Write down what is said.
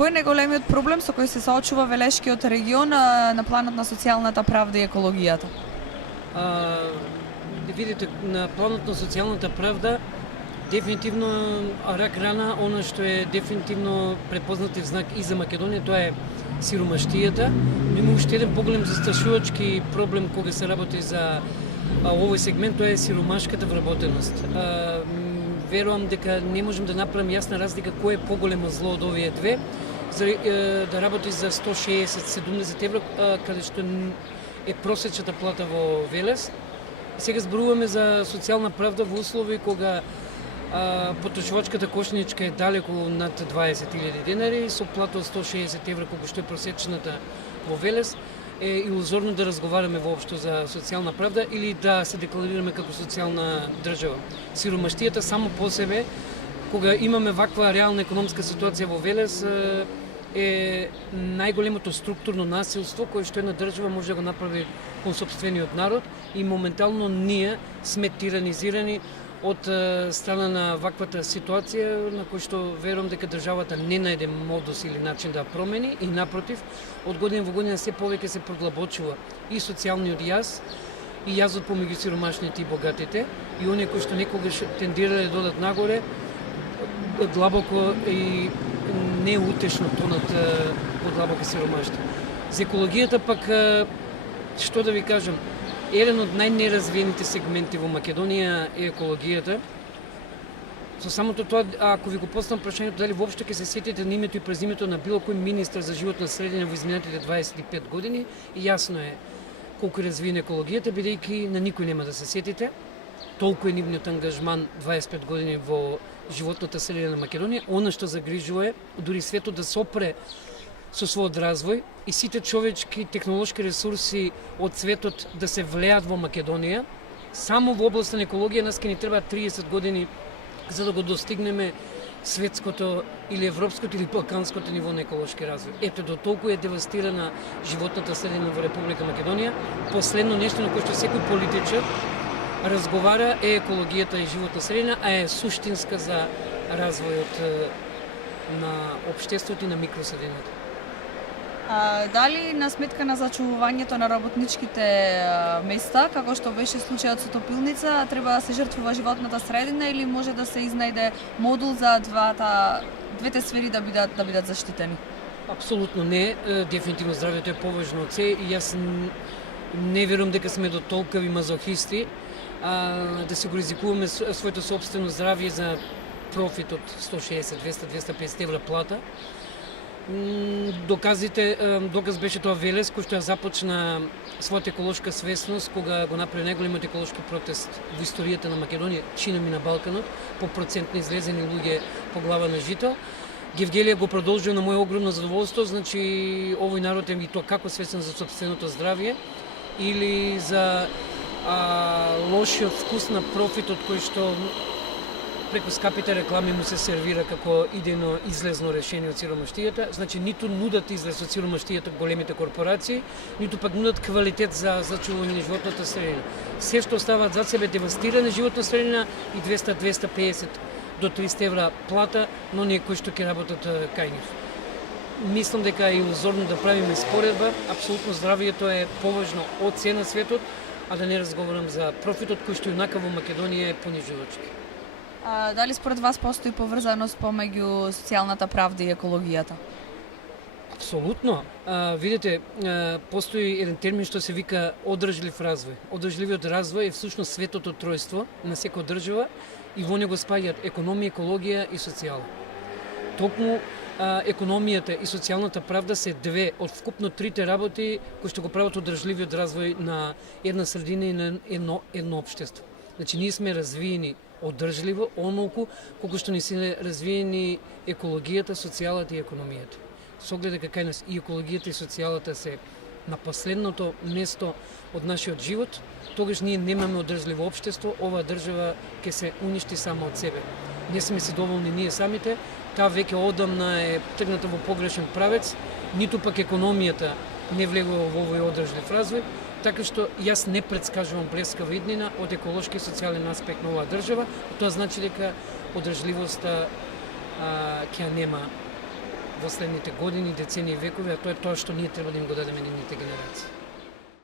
кој е најголемиот проблем со кој се соочува Велешкиот регион на планот на социјалната правда и екологијата? Видите, на планот на социјалната правда дефинитивно рак рана, она што е дефинитивно препознатив знак и за Македонија, тоа е сиромаштијата. Но има уште еден поголем застрашувачки проблем кога се работи за овој сегмент, тоа е сиромашката вработеност. Верувам дека не можем да направим јасна разлика кој е поголемо зло од овие две, да работи за 160-70 евро, каде што е просечната плата во Велес. Сега зборуваме за социјална правда во услови кога потрошувачката кошничка е далеку над 20.000 денари со плата од 160 евро, колку што е просечната во Велес. Е илузорно да разговараме воопшто за социјална правда или да се декларираме како социјална држава. Сиромаштијата само по себе, кога имаме ваква реална економска ситуација во Велес, е најголемото структурно насилство кое што една држава може да го направи кон сопствениот народ и моментално ние сме тиранизирани од страна на ваквата ситуација на кој што верувам дека државата не најде модус или начин да промени и напротив, од година во година се повеќе се продлабочува и социјалниот јаз и јазот помеѓу сиромашните и богатите и оние кои што некогаш тендирале да додат нагоре длабоко и неутешно тонат во длабоко сиромаштво. За екологијата пак, што да ви кажам, еден од најнеразвиените сегменти во Македонија е екологијата. Со самото тоа, ако ви го поставам прашањето дали воопшто ќе се сетите на името и презимето на било кој министар за животна средина во изминатите 25 години, и јасно е колку е развиена екологијата, бидејќи на никој нема да се сетите. Толку е нивниот ангажман 25 години во животната средина на Македонија, она што загрижува дури светот да сопре со својот развој и сите човечки технолошки ресурси од светот да се влеат во Македонија. Само во областа на екологија нас ќе ни треба 30 години за да го достигнеме светското или европското или балканското ниво на еколошки развој. Ето, до толку е девастирана животната средина во Република Македонија. Последно нешто на кое што секој политичар разговара е екологијата и животна средина, а е суштинска за развојот на општеството и на микросредината. Дали на сметка на зачувувањето на работничките места, како што беше случајот со топилница, треба да се жртвува животната средина или може да се изнајде модул за двете сфери да бидат заштитени? Апсолутно не, дефинитивно здравјето е поважно од се и јас не верувам дека сме до толкави мазохисти да се го ризикуваме своето собствено здравје за профит од 160, 200, 250 евра плата. Доказ беше тоа Велес, кој што ја започна својата еколошка свесност кога го направи најголемиот еколошки протест во историјата на Македонија, чином и на Балканот, по процент на излезени луѓе по глава на жител. Гевгелија го продолжува на моје огромно задоволство, значи овој народ е и тоа како свесен за собственото здравје или за лошиот вкус на профитот кој што преку скапите реклами му се сервира како идејно излезно решение од сиромаштијата. Значи, ниту нудат излез од сиромаштијата големите корпорации, ниту пак нудат квалитет за зачувување на животната средина. Се што оставаат зад себе девастирана животна средина и 200, 250 до 300 евра плата, но оние кои што ќе работат кај нив. Мислам дека е илузорно да правиме споредба. Апсолутно здравието е поважно од се на светот, а да не разговарам за профитот кој што инака во Македонија е понижувачки. Дали според вас постои поврзаност помеѓу социјалната правда и екологијата? Апсолутно. Видите, постои еден термин што се вика одржлив развој. Одржливиот развој е всушност светото тројство на секоја држава и во него спаѓаат економија, екологија и социјала. Токму економијата и социјалната правда се две од вкупно трите работи кои што го прават одржливиот развој на една средина и на едно општество. Значи, ние сме развиени одржливо, онолку колку што ни се развиени екологијата, социјалата и економијата. Со оглед дека кај нас и екологијата и социјалата се на последното место од нашиот живот, тогаш ние немаме одржливо општество, оваа држава ќе се уништи само од себе. Не сме си доволни ние самите, таа веќе одамна е тргната во погрешен правец, ниту пак економијата не влегува во овој одржлив развој, така што јас не претскажувам блескава иднина од еколошки и социјален аспект на оваа држава, тоа значи дека одржливоста ќе нема во следните години, децении и векови, а тоа е тоа што ние треба да им го дадеме нивните генерации.